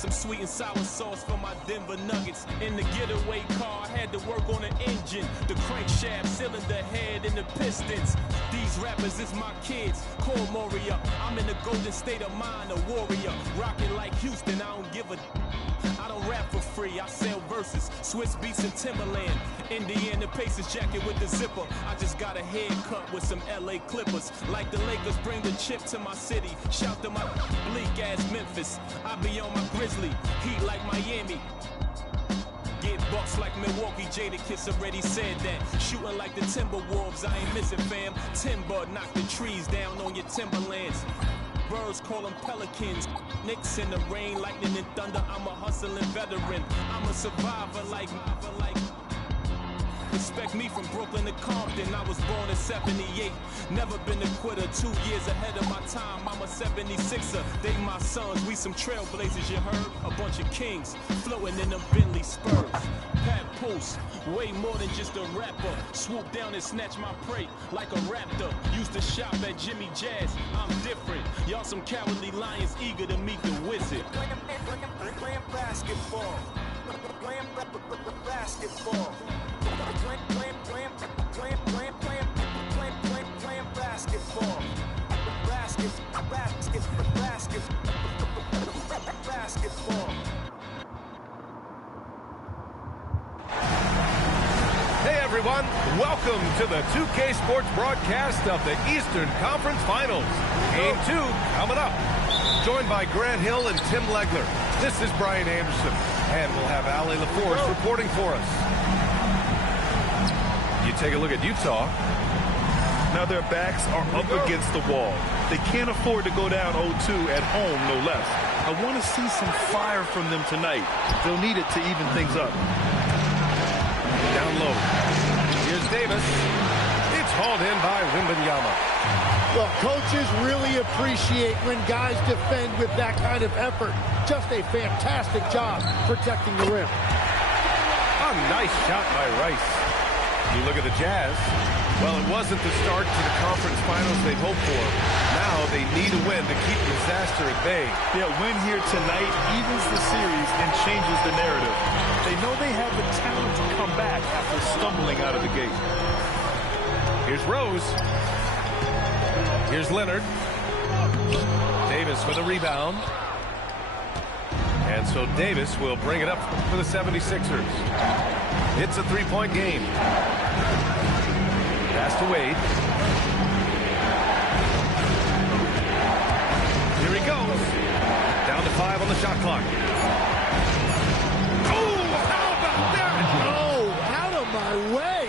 some sweet and sour sauce for my Denver Nuggets. In the getaway car, I had to work on the engine, the crankshaft, cylinder head, and the pistons. These rappers is my kids, call Moria. I'm in the golden state of mind, a warrior. Rockin' like Houston, I don't give a... I don't rap for free, I sell verses, Swiss beats and Timberland. Indiana Pacers jacket with the zipper. I just got a haircut with some LA Clippers. Like the Lakers bring the chip to my city. Shout to my bleak ass Memphis. I be on my Grizzly, heat like Miami. Get bucks like Milwaukee, Jadakiss already said that. Shooting like the Timberwolves, I ain't missing fam. Timber, knock the trees down on your timberlands. Birds call them pelicans. Knicks in the rain, lightning and thunder. I'm a hustling veteran. I'm a survivor like Respect me from Brooklyn to Compton. I was born in 78. Never been a quitter. 2 years ahead of my time. I'm a 76er. They my sons. We some trailblazers, you heard? A bunch of kings floating in them Bentley Spurs. Pat Post, way more than just a rapper. Swoop down and snatch my prey like a raptor. Used to shop at Jimmy Jazz. I'm different. Y'all some cowardly lions eager to meet the wizard. Playing basketball. Playing basketball. Playing basketball. Basketball. Hey everyone, welcome to the 2K Sports broadcast of the Eastern Conference Finals. Game 2 coming up. Joined by Grant Hill and Tim Legler. This is Brian Anderson, and we'll have Ali LaForce reporting for us. You take a look at Utah. Now their backs are up against the wall. They can't afford to go down 0-2 at home, no less. I want to see some fire from them tonight. They'll need it to even things up. Down low. Here's Davis. It's hauled in by Wembanyama. Well, coaches really appreciate when guys defend with that kind of effort. Just a fantastic job protecting the rim. A nice shot by Rice. You look at the Jazz. Well, it wasn't the start to the conference finals they'd hoped for. Now they need a win to keep disaster at bay. Yeah, win here tonight evens the series and changes the narrative. They know they have the talent to come back after stumbling out of the gate. Here's Rose. Here's Leonard. Davis for the rebound. And so Davis will bring it up for the 76ers. It's a three-point game. Pass to Wade. Here he goes. Down to 5 on the shot clock. Oh, how about that? Oh, out of my way.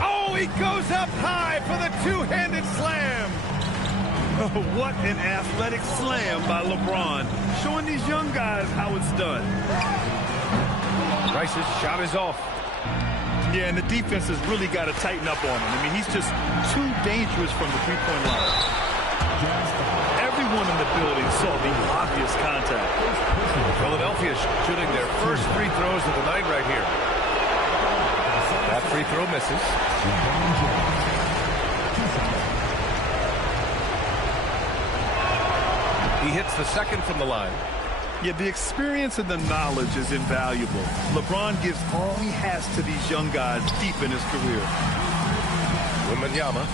Oh, he goes up high for the two-handed slam. What an athletic slam by LeBron, showing these young guys how it's done. Rice's shot is off. Yeah, and the defense has really got to tighten up on him. I mean, he's just too dangerous from the three-point line. Everyone in the building saw the obvious contact. Philadelphia shooting their first free throws of the night right here. That free throw misses. He hits the second from the line. Yeah, the experience and the knowledge is invaluable. LeBron gives all he has to these young guys deep in his career. Wembanyama.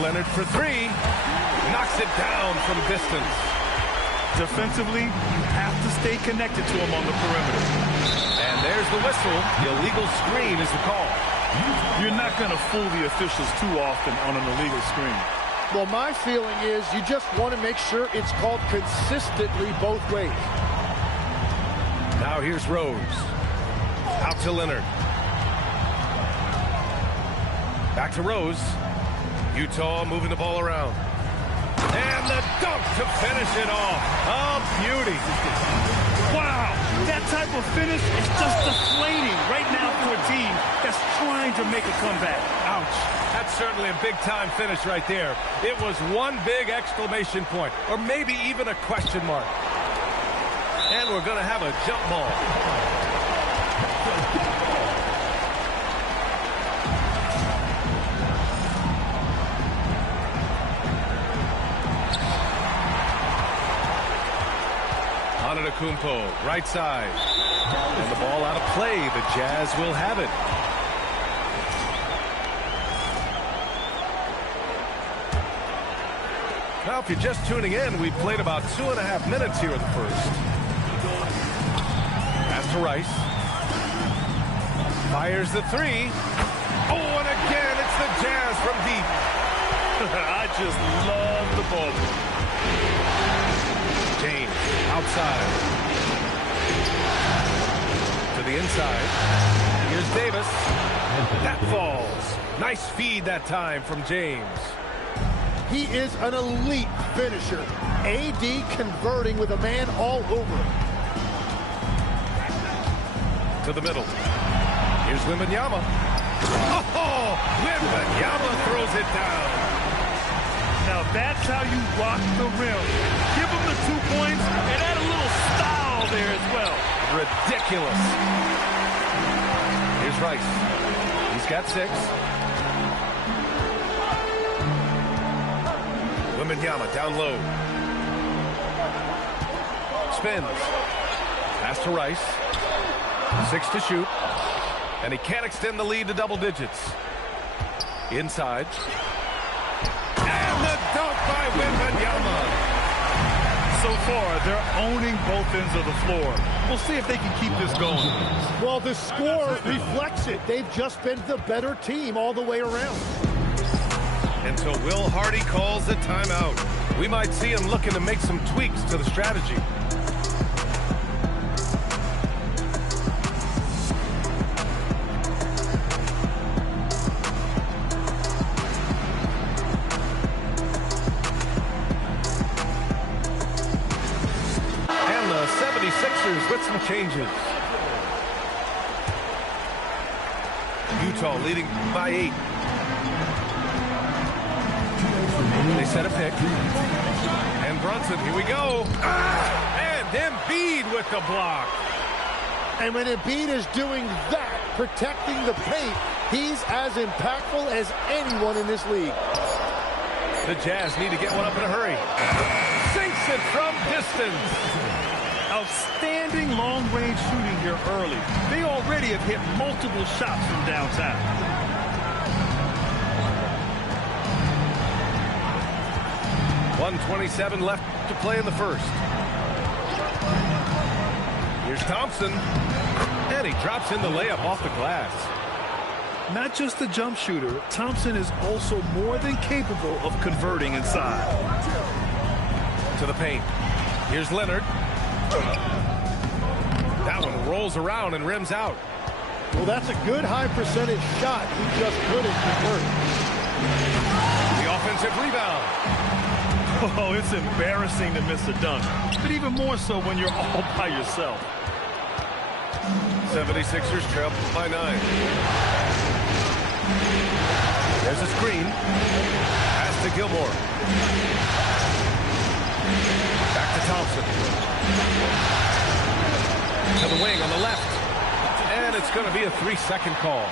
Leonard for three. Knocks it down from distance. Defensively, you have to stay connected to him on the perimeter. And there's the whistle. The illegal screen is the call. You're not going to fool the officials too often on an illegal screen. Well, my feeling is you just want to make sure it's called consistently both ways. Now here's Rose. Out to Leonard. Back to Rose. Utah moving the ball around. And the dunk to finish it off. A beauty. Wow, that type of finish is just deflating right now for a team that's trying to make a comeback. Ouch. That's certainly a big-time finish right there. It was one big exclamation point, or maybe even a question mark. And we're going to have a jump ball. On Antetokounmpo, right side. And the ball out of play. The Jazz will have it. Now, if you're just tuning in, we've played about 2.5 minutes here in the first. Pass to Rice. Fires the three. Oh, and again, it's the Jazz from deep. I just love the ball. James, outside. To the inside. Here's Davis. That falls. Nice feed that time from James. He is an elite finisher. AD converting with a man all over him. To the middle. Here's Wembanyama. Oh, Wembanyama throws it down. Now that's how you rock the rim. Give him the 2 points and add a little style there as well. Ridiculous. Here's Rice. He's got 6. Wembanyama down low. Spins. Pass to Rice. 6 to shoot. And he can't extend the lead to double digits. Inside. And the dunk by Wembanyama. So far, they're owning both ends of the floor. We'll see if they can keep this going. Well, the score reflects it. They've just been the better team all the way around. Until Will Hardy calls a timeout. We might see him looking to make some tweaks to the strategy. And the 76ers with some changes. Utah leading by 8. They set a pick. And Brunson, here we go. And Embiid with the block. And when Embiid is doing that, protecting the paint, he's as impactful as anyone in this league. The Jazz need to get one up in a hurry. Sinks it from distance. Outstanding long-range shooting here early. They already have hit multiple shots from downtown. 1:27 left to play in the first. Here's Thompson. And he drops in the layup off the glass. Not just a jump shooter, Thompson is also more than capable of converting inside. To the paint. Here's Leonard. That one rolls around and rims out. Well, that's a good high percentage shot. He just couldn't convert. The offensive rebound. Oh, it's embarrassing to miss a dunk, but even more so when you're all by yourself. 76ers trail by 9. There's a screen. Pass to Gilmore. Back to Thompson. To the wing on the left. And it's going to be a 3-second call.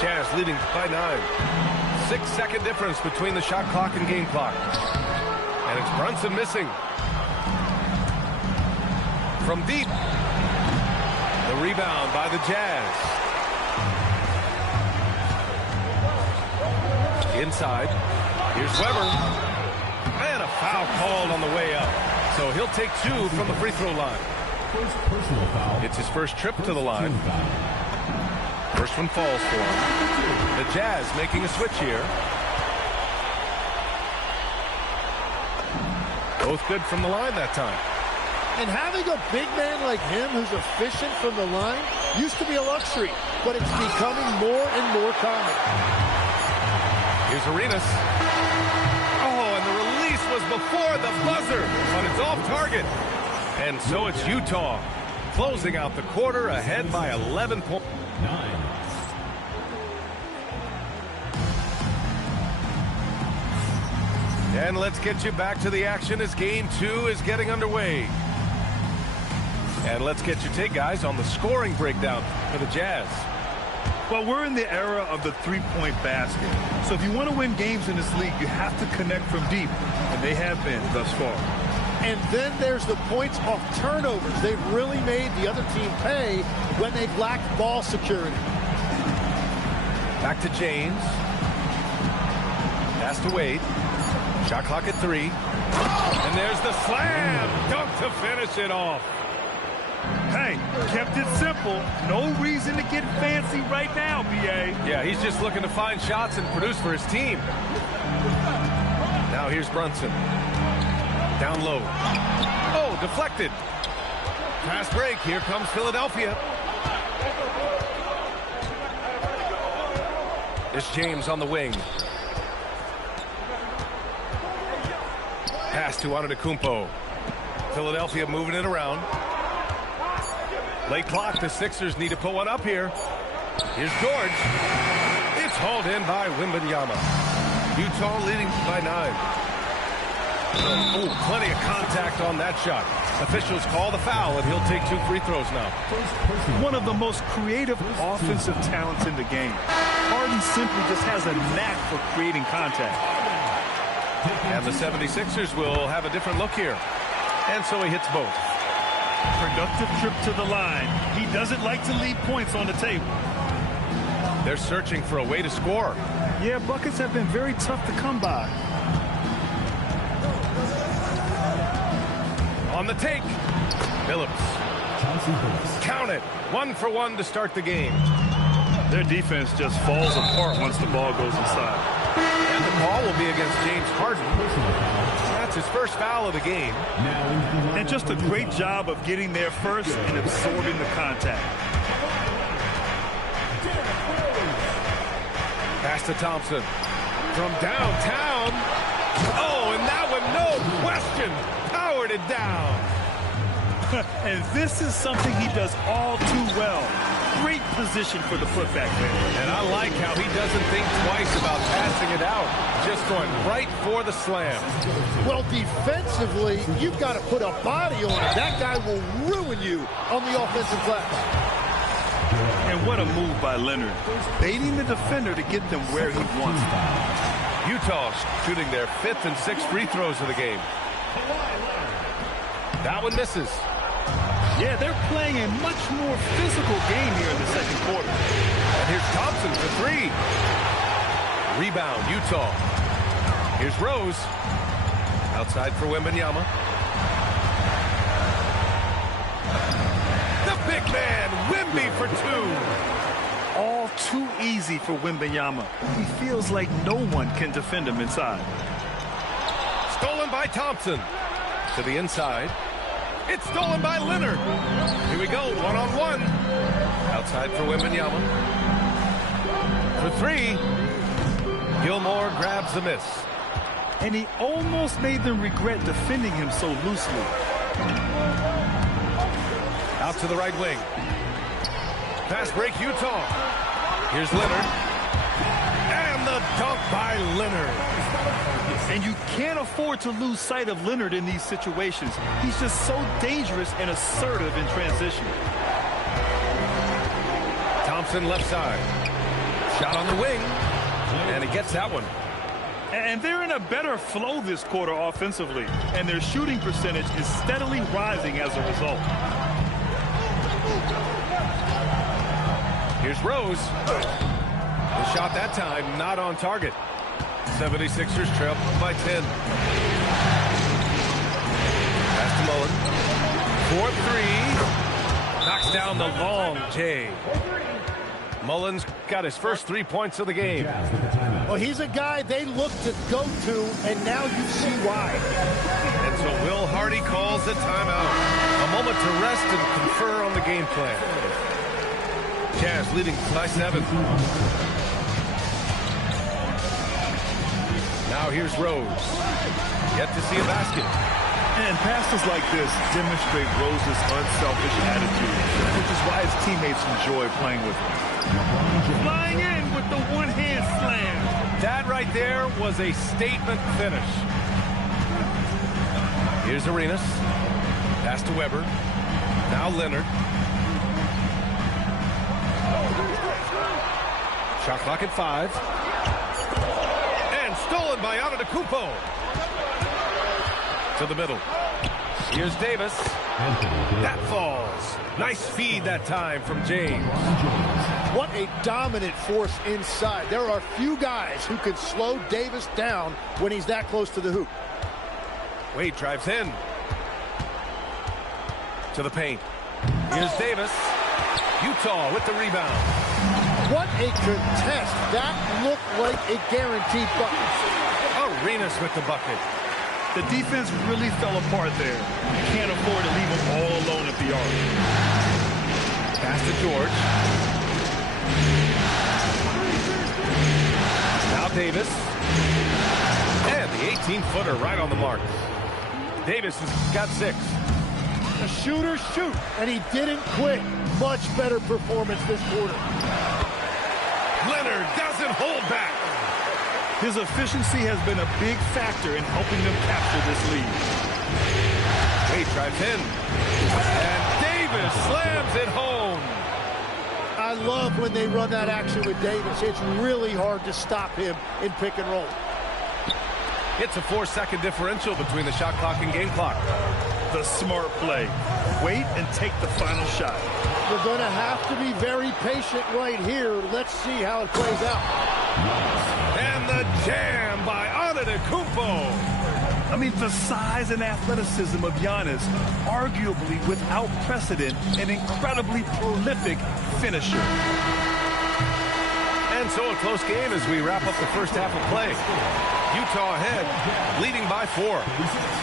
Jazz leading by 9. 6-second difference between the shot clock and game clock. And it's Brunson missing. From deep. The rebound by the Jazz. Inside. Here's Weber. And a foul called on the way up. So he'll take 2 from the free throw line. It's his first trip to the line. First one falls for him. The Jazz making a switch here. Both good from the line that time. And having a big man like him who's efficient from the line used to be a luxury, but it's becoming more and more common. Here's Arenas. Oh, and the release was before the buzzer, but it's off target. And so it's Utah closing out the quarter ahead by 11 points. 9. And let's get you back to the action as game 2 is getting underway. And let's get your take, guys, on the scoring breakdown for the Jazz. Well, we're in the era of the three-point basket. So if you want to win games in this league, you have to connect from deep, and they have been thus far. And then there's the points off turnovers. They've really made the other team pay when they've lacked ball security. Back to James. Pass to Wade. Shot clock at 3. And there's the slam dunk to finish it off. Hey, kept it simple. No reason to get fancy right now, B.A. Yeah, he's just looking to find shots and produce for his team. Now here's Brunson. Down low. Oh, deflected. Fast break. Here comes Philadelphia. It's James on the wing. Pass to Antetokounmpo. Philadelphia moving it around. Late clock. The Sixers need to put one up here. Here's George. It's hauled in by Wembanyama. Utah leading by 9. Oh, plenty of contact on that shot. Officials call the foul, and he'll take 2 free throws now. One of the most creative offensive talents in the game. Harden simply just has a knack for creating contact. And the 76ers will have a different look here. And so he hits both. Productive trip to the line. He doesn't like to leave points on the table. They're searching for a way to score. Yeah, buckets have been very tough to come by. On the take. Phillips. Count it. 1 for 1 to start the game. Their defense just falls apart once the ball goes inside. And the call will be against James Harden. That's his first foul of the game. And just a great job of getting there first and absorbing the contact. Pass to Thompson. From downtown. Oh, and that one, no question, powered it down. And this is something he does all too well. Great position for the putback man. And I like how he doesn't think twice about passing it out. Just going right for the slam. Well, defensively, you've got to put a body on it. That guy will ruin you on the offensive glass. And what a move by Leonard. Baiting the defender to get them where he wants them. Utah shooting their 5th and 6th free throws of the game. That one misses. Yeah, they're playing a much more physical game here in the second quarter. And here's Thompson for 3. Rebound, Utah. Here's Rose. Outside for Wembanyama. The big man, Wemby for 2. All too easy for Wembanyama. He feels like no one can defend him inside. Stolen by Thompson. To the inside. It's stolen by Leonard. Here we go, 1-on-1. Outside for Wembanyama. For 3. Gilmore grabs the miss. And he almost made them regret defending him so loosely. Out to the right wing. Fast break, Utah. Here's Leonard. And the dunk by Leonard. And you can't afford to lose sight of Leonard in these situations. He's just so dangerous and assertive in transition. Thompson left side. Shot on the wing. And he gets that one. And they're in a better flow this quarter offensively. And their shooting percentage is steadily rising as a result. Here's Rose. The shot that time not on target. 76ers trail by 10. Pass to Mullen. 4-3. Knocks down the long J. Mullen's got his first 3 points of the game. Well, he's a guy they look to go to, and now you see why. And so Will Hardy calls the timeout. A moment to rest and confer on the game plan. Jazz leading by 7. Now here's Rose. Yet to see a basket. And passes like this demonstrate Rose's unselfish attitude, which is why his teammates enjoy playing with him. Flying in with the one-hand slam. That right there was a statement finish. Here's Arenas. Pass to Weber. Now Leonard. Shot clock at 5. And stolen by Antetokounmpo. To the middle. Here's Davis. That falls. Nice feed that time from James. What a dominant force inside. There are few guys who can slow Davis down when he's that close to the hoop. Wade drives in. To the paint. Here's Davis. Utah with the rebound. What a contest. That looked like a guaranteed bucket. Arenas with the bucket. The defense really fell apart there. You can't afford to leave them all alone at the arc. Pass to George. Now Davis. And the 18-footer right on the mark. Davis has got 6. The shooters shoot, and he didn't quit. Much better performance this quarter. Leonard doesn't hold back. His efficiency has been a big factor in helping them capture this lead. Wade drives in. And Davis slams it home. I love when they run that action with Davis. It's really hard to stop him in pick and roll. It's a 4-second differential between the shot clock and game clock. The smart play. Wait and take the final shot. You're going to have to be very patient right here. Let's see how it plays out. And the jam by Antetokounmpo. I mean, the size and athleticism of Giannis, arguably without precedent, an incredibly prolific finisher. And so a close game as we wrap up the first half of play. Utah ahead, leading by 4.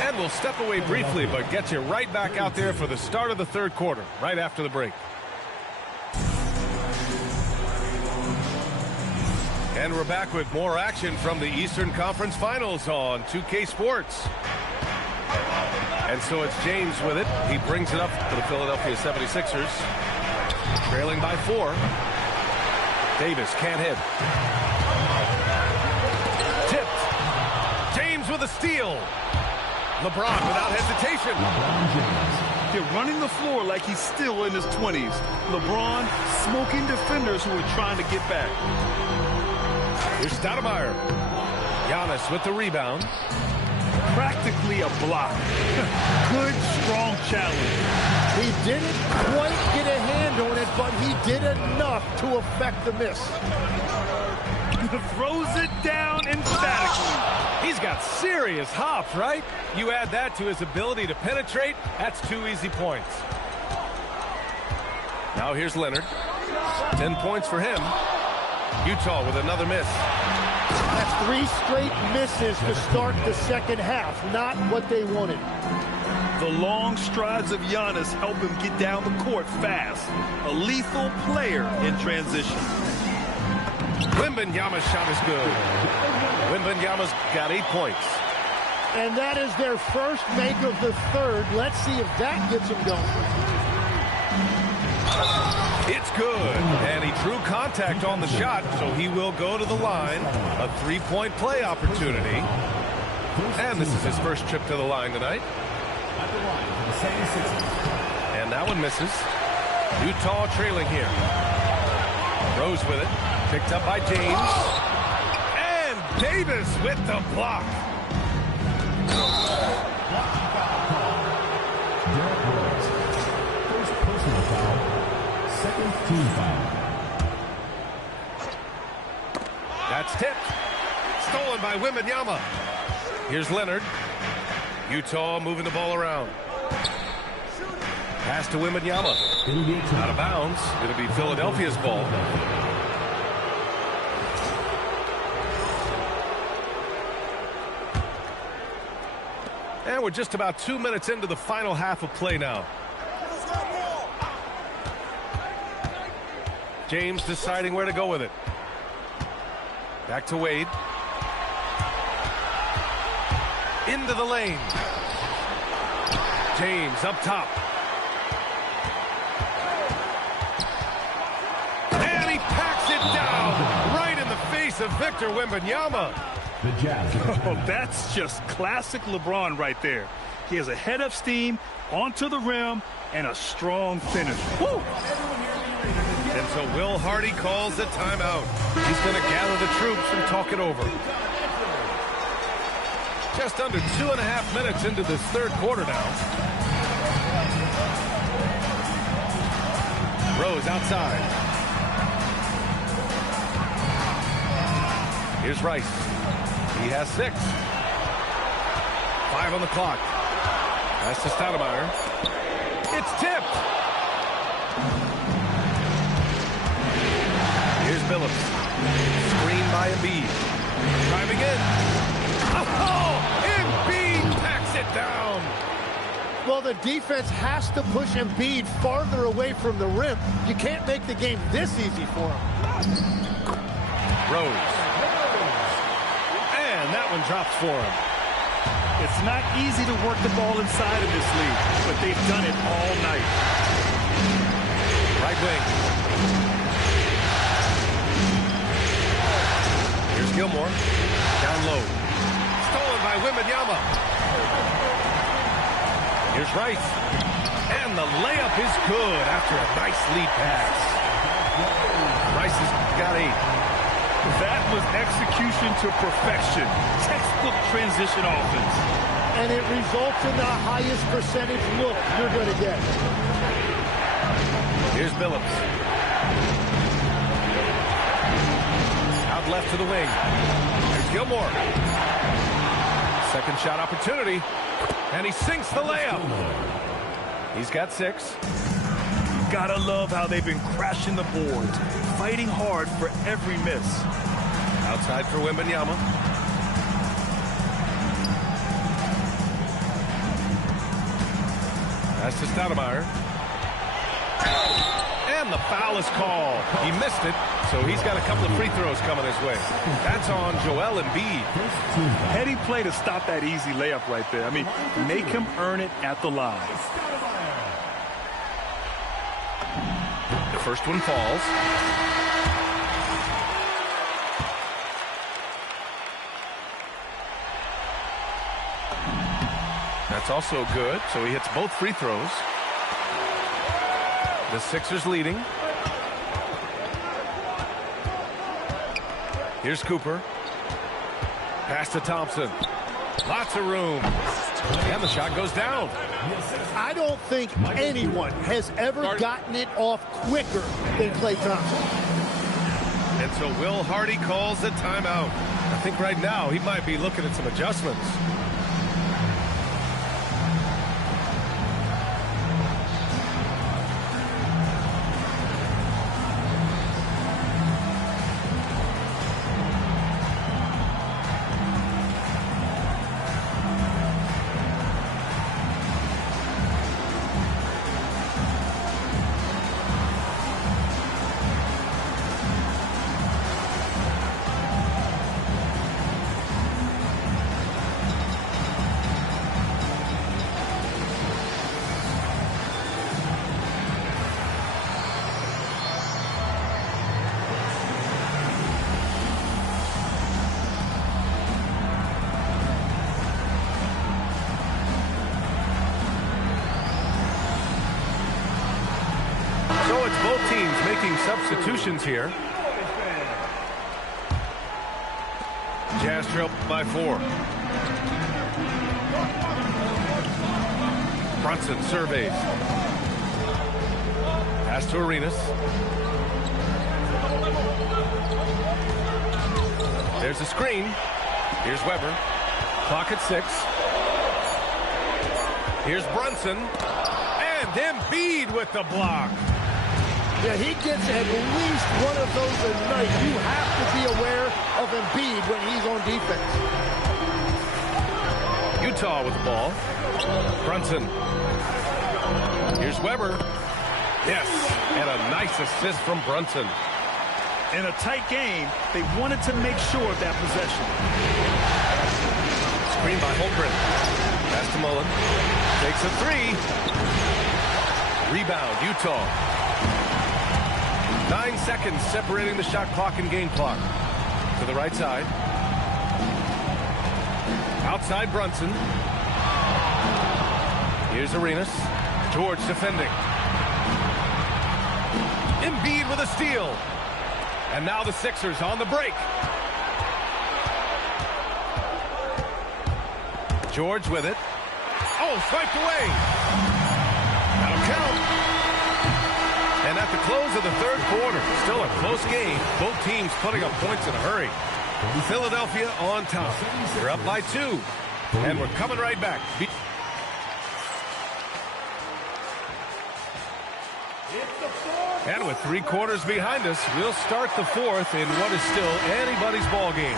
And we'll step away briefly, but get you right back out there for the start of the third quarter, right after the break. And we're back with more action from the Eastern Conference Finals on 2K Sports. And so it's James with it. He brings it up to the Philadelphia 76ers. Trailing by 4. Davis can't hit. Tipped. James with a steal. LeBron without hesitation. They're running the floor like he's still in his 20s. LeBron smoking defenders who are trying to get back. Here's Stoudemire. Giannis with the rebound. Practically a block. Good, strong challenge. He didn't quite get a hand on it, but he did enough to affect the miss. Throws it down emphatically. He's got serious hops, right? You add that to his ability to penetrate, that's 2 easy points. Now here's Leonard. 10 points for him. Utah with another miss. That's 3 straight misses to start the second half. Not what they wanted. The long strides of Giannis help him get down the court fast. A lethal player in transition. Wembanyama's shot is good. Wembanyama's got 8 points. And that is their first make of the third. Let's see if that gets them going. It's good. And he drew contact on the shot, so he will go to the line. A 3-point play opportunity. And this is his first trip to the line tonight. And that one misses. Utah trailing here. Rose with it. Picked up by James. And Davis with the block. First personal foul. Second team foul. That's tipped. Stolen by Wembanyama. Here's Leonard. Utah moving the ball around. Pass to Wembanyama. Out of bounds. It'll be Philadelphia's ball. And we're just about 2 minutes into the final half of play now. James deciding where to go with it. Back to Wade. Into the lane. James up top. And he packs it down right in the face of Victor Wembanyama. The Jazz. Oh, that's just classic LeBron right there. He has a head of steam, onto the rim, and a strong finish. Woo! And so Will Hardy calls a timeout. He's going to gather the troops and talk it over. Just under 2.5 minutes into this third quarter now. Rose outside. Here's Rice. He has 6. 5 on the clock. Pass to Stoudemire. It's tipped. Here's Billups. Screen by Embiid. Driving in. Oh, Embiid packs it down. Well, the defense has to push Embiid farther away from the rim. You can't make the game this easy for him. Rose. And that one drops for him. It's not easy to work the ball inside of this league, but they've done it all night. Right wing. Here's Gilmore. Down low. Stolen by Wembanyama. Here's Rice. And the layup is good after a nice lead pass. Rice has got 8. That was execution to perfection. Textbook transition offense. And it results in the highest percentage look you're going to get. Here's Billups. Out left to the wing. Here's Gilmore. Second shot opportunity. And he sinks the layup. He's got 6. Gotta love how they've been crashing the boards, fighting hard for every miss. Outside for Wembanyama. Pass to Stoudemire. And the foul is called. He missed it, so he's got a couple of free throws coming his way. That's on Joel Embiid. Heady play to stop that easy layup right there. I mean, make him earn it at the line. The first one falls. That's also good, so he hits both free throws. The Sixers leading. Here's Cooper. Pass to Thompson. Lots of room. And the shot goes down. I don't think anyone has ever gotten it off quicker than Klay Thompson. And so Will Hardy calls a timeout. I think right now he might be looking at some adjustments. Substitutions here. Jazz trail by 4. Brunson surveys. Pass to Arenas. There's a screen. Here's Weber. Clock at 6. Here's Brunson. And Embiid with the block. Yeah, he gets at least one of those a night. You have to be aware of Embiid when he's on defense. Utah with the ball. Brunson. Here's Weber. Yes, and a nice assist from Brunson. In a tight game, they wanted to make sure of that possession. Screen by Holmgren. Pass to Mullen. Takes a 3. Rebound, Utah. 9 seconds separating the shot clock and game clock. To the right side. Outside Brunson. Here's Arenas. George defending. Embiid with a steal. And now the Sixers on the break. George with it. Oh, swiped away. That'll count. And at the close of the third quarter, still a close game. Both teams putting up points in a hurry. Philadelphia on top. They're up by 2. And we're coming right back. And with 3 quarters behind us, we'll start the fourth in what is still anybody's ball game.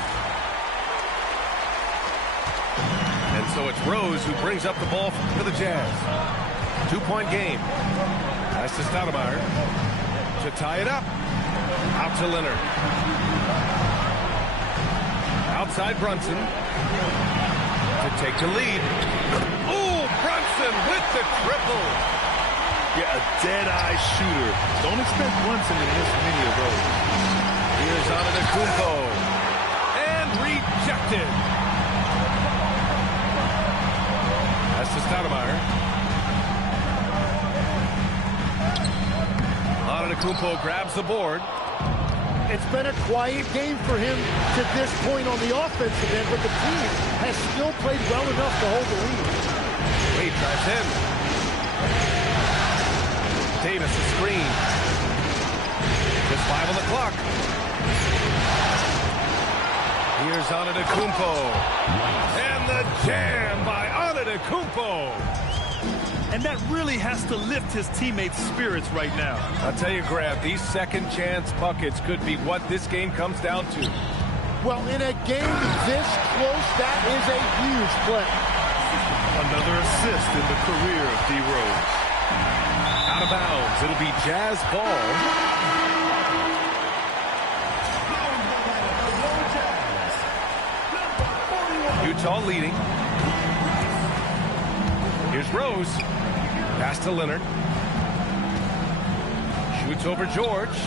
And so it's Rose who brings up the ball for the Jazz. 2-point game. Pass to Stoudemire to tie it up. Out to Leonard. Outside Brunson to take the lead. Oh, Brunson with the triple. Yeah, a dead-eye shooter. Don't expect Brunson to miss many of those. Here's Antetokounmpo. And rejected. That's to Stoudemire. Antetokounmpo grabs the board. It's been a quiet game for him to this point on the offensive end, but the team has still played well enough to hold the lead. Wade drives in. Davis a screen. Just 5 on the clock. Here's Antetokounmpo. And the jam by Antetokounmpo. And that really has to lift his teammates' spirits right now. I'll tell you, Grant, these second-chance buckets could be what this game comes down to. Well, in a game this close, that is a huge play. Another assist in the career of D. Rose. Out of bounds. It'll be Jazz ball. Utah leading. Here's Rose. Pass to Leonard. Shoots over George.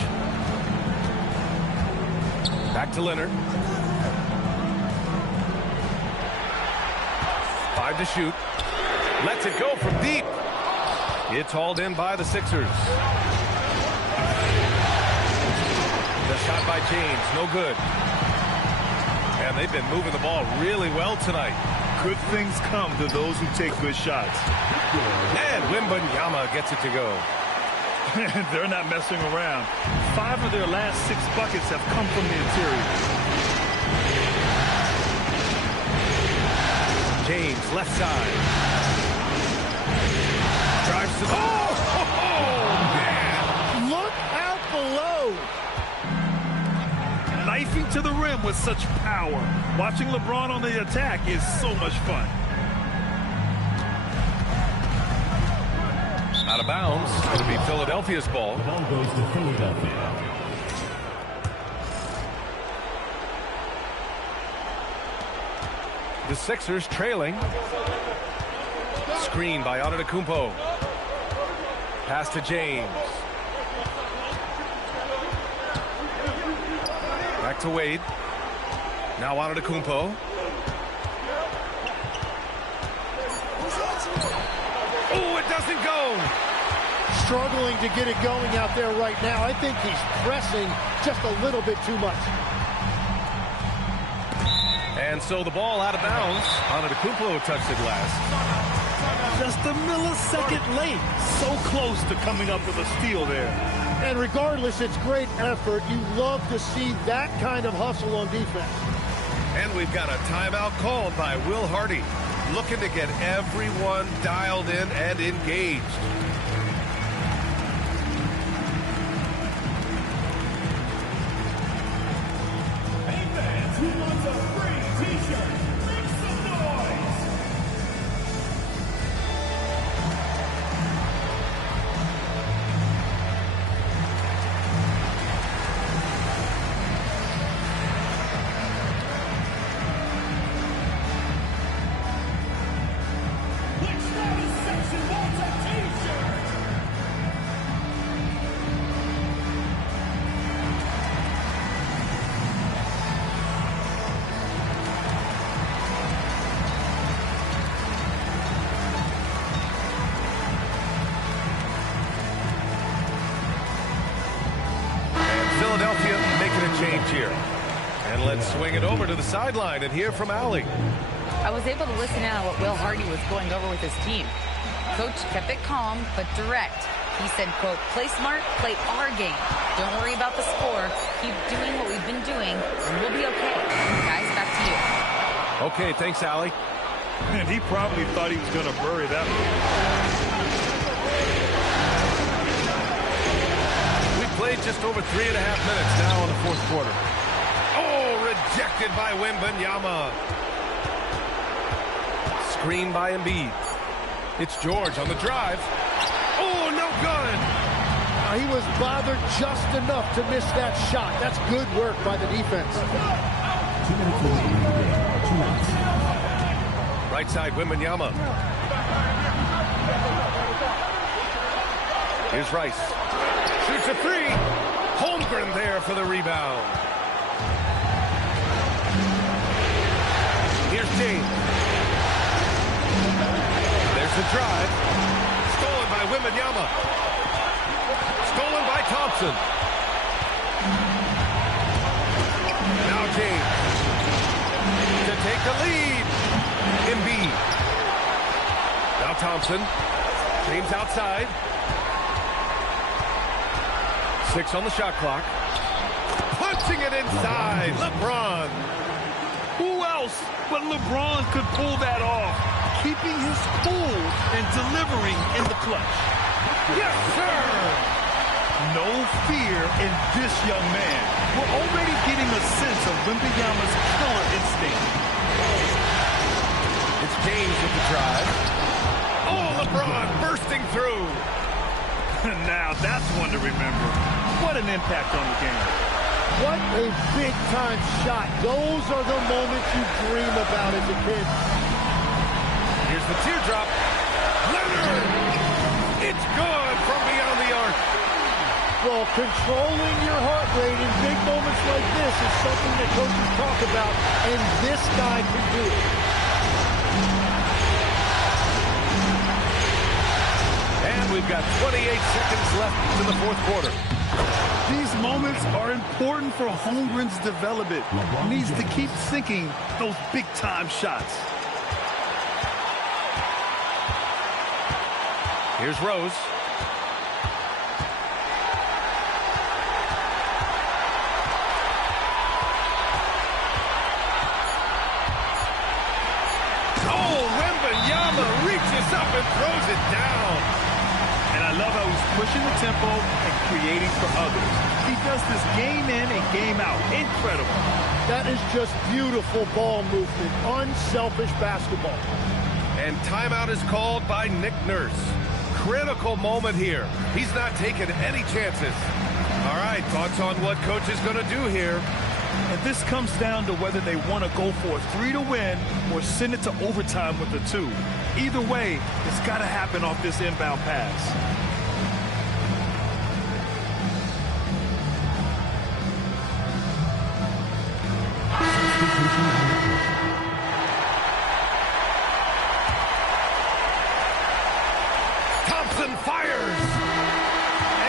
Back to Leonard. 5 to shoot. Lets it go from deep. It's hauled in by the Sixers. The shot by James, no good. And they've been moving the ball really well tonight. Good things come to those who take good shots. And Wembanyama gets it to go. They're not messing around. 5 of their last 6 buckets have come from the interior. James, left side. Drives to the... Oh, man. Look out below. Knifing to the rim with such power. Watching LeBron on the attack is so much fun. Out of bounds. It'll be Philadelphia's ball. The ball goes to Philadelphia. The Sixers trailing. Screen by Antetokounmpo. Pass to James. Back to Wade. Now Antetokounmpo. Oh, it doesn't go. Struggling to get it going out there right now. I think he's pressing just a little bit too much. And so the ball out of bounds. Antetokounmpo touched it last. Just a millisecond late. So close to coming up with a steal there. And regardless, it's great effort. You love to see that kind of hustle on defense. And we've got a timeout called by Will Hardy, looking to get everyone dialed in and engaged. Hey fans, who wants a free t-shirt? Make some noise! Which section wants a t-shirt? cheer. And let's swing it over to the sideline and hear from Allie. I was able to listen in on what Will Hardy was going over with his team. Coach kept it calm but direct. He said, quote, play smart, play our game. Don't worry about the score. Keep doing what we've been doing, and we'll be okay. Guys, back to you. Okay, thanks, Allie. And he probably thought he was going to bury that one. We played just over 3.5 minutes now in the fourth quarter. Oh, rejected by Wembanyama. Screen by Embiid. It's George on the drive. Oh, no good. He was bothered just enough to miss that shot. That's good work by the defense. 2 minutes remaining in the game. 2 minutes. Right side, Wembanyama. Here's Rice. Shoots a three. Holmgren there for the rebound. Here's James. There's the drive. Stolen by Wembanyama. Stolen by Thompson. Now James. To take the lead. Embiid. Now Thompson. James outside. 6 on the shot clock. Punching it inside. LeBron. Who else but LeBron could pull that off? Keeping his cool and delivering in the clutch. Yes, sir. No fear in this young man. We're already getting a sense of Wembanyama's killer instinct. It's James with the drive. Oh, LeBron bursting through. Now that's one to remember. What an impact on the game. What a big-time shot. Those are the moments you dream about as a kid. Here's the teardrop. Leonard! It's good from beyond the arc. Well, controlling your heart rate in big moments like this is something that coaches talk about, and this guy can do it. And we've got 28 seconds left in the fourth quarter. These moments are important for Holmgren's development. He needs to keep sinking those big-time shots. Here's Rose. Oh, Wembanyama reaches up and throws it down. And I love how he's pushing the tempo and creating for others. He does this game in and game out. Incredible. That is just beautiful ball movement. Unselfish basketball. And timeout is called by Nick Nurse. Critical moment here. He's not taking any chances. All right, thoughts on what coach is going to do here? And this comes down to whether they want to go for a 3 to win or send it to overtime with a 2. Either way, it's got to happen off this inbound pass. Thompson fires!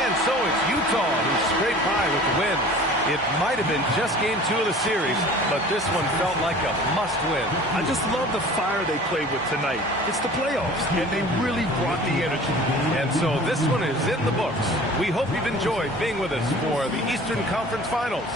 And so it's Utah who scraped by with the win. It might have been just game 2 of the series, but this one felt like a must-win. I just love the fire they played with tonight. It's the playoffs, and they really brought the energy. And so this one is in the books. We hope you've enjoyed being with us for the Eastern Conference Finals.